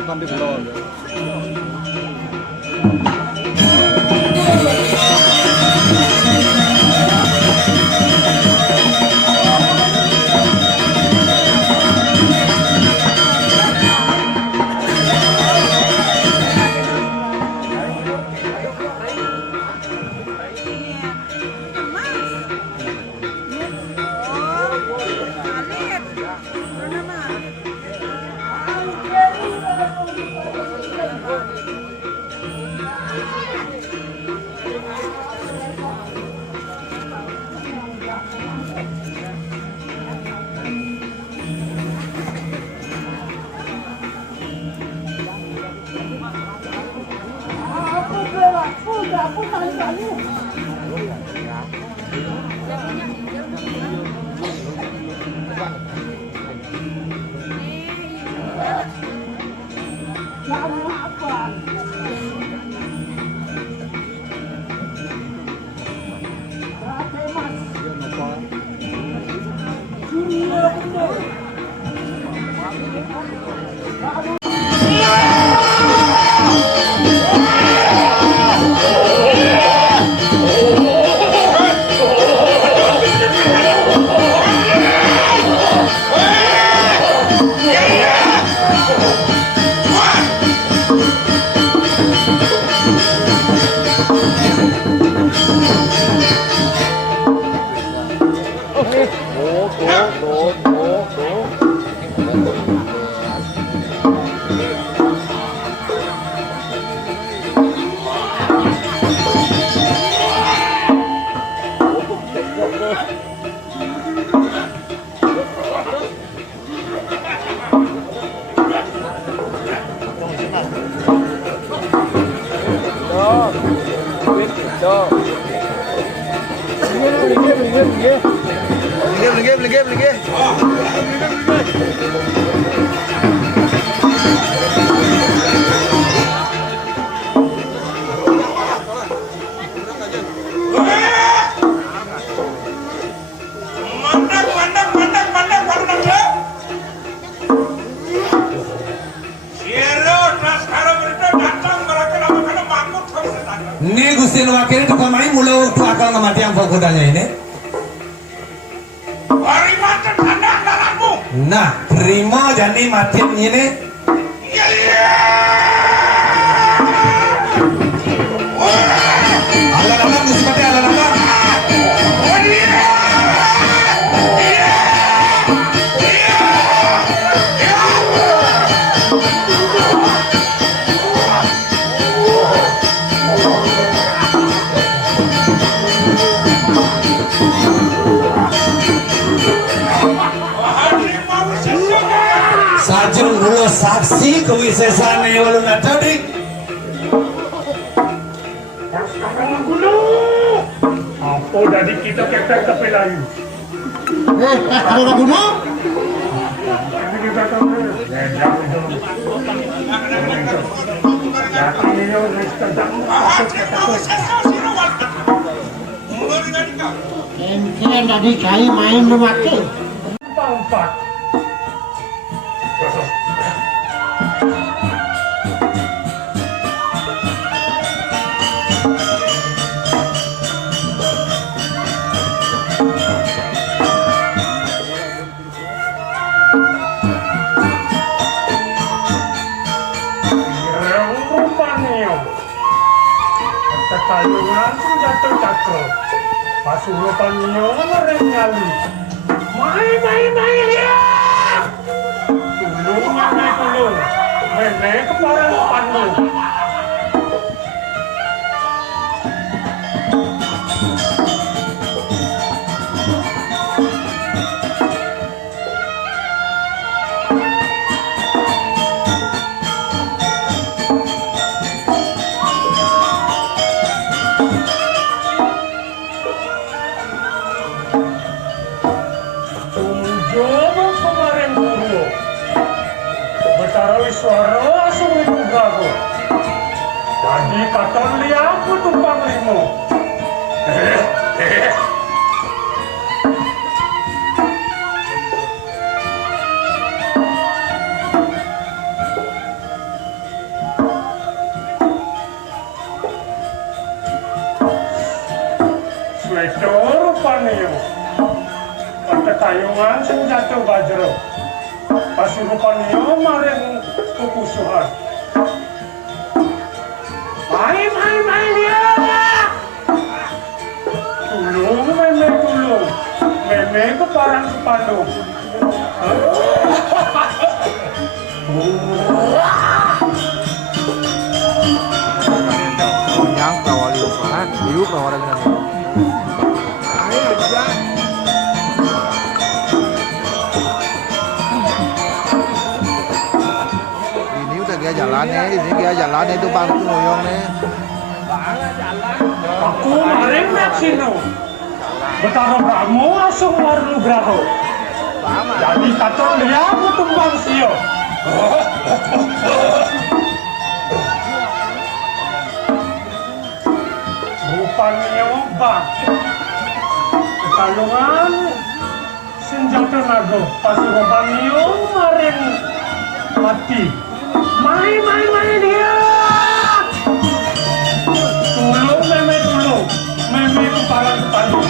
Bukan di belon. Ini Gusti Wakil itu kemarin mulai waktu akal ngemati yang fokusannya ini. Nah, terima jadi mati ini. Alam-alam Gusti Mati alam-alam. Sajung dulu saksi kewisesaan yang walau nggak tadi. Apa jadi kita ketek tepi layu? Kalau nak bunuh? Ini kita tahu. Kira tadi kali main memakai. Empat. Ketalungan jatuh cakro. Pasurupan nyo mereng nyali. Mai ya. Tulung mene tulung. Mene keparang pandu. Suara langsung itu gago. Jadi katon liang ku tumpang limo. Sueto rupanya. Pada tayungan senjata bajro. Pasurupannya mareng kepusuhan. Mai dia. Tulung meme tulung. Meme keparang kepandu. Yang kawal liuk lah, liuk lah orang ini. Ini dia jalan itu bang itu ngoyong nih. Aku maring nek sino. Betara kamu langsung warnu graho. Jadi katon liang ku tumpang sio. Rupanya bang. Ketalungan senjata nago. Pasurupannya maring mati. Mai dia. Tulung meme keparang kepandu.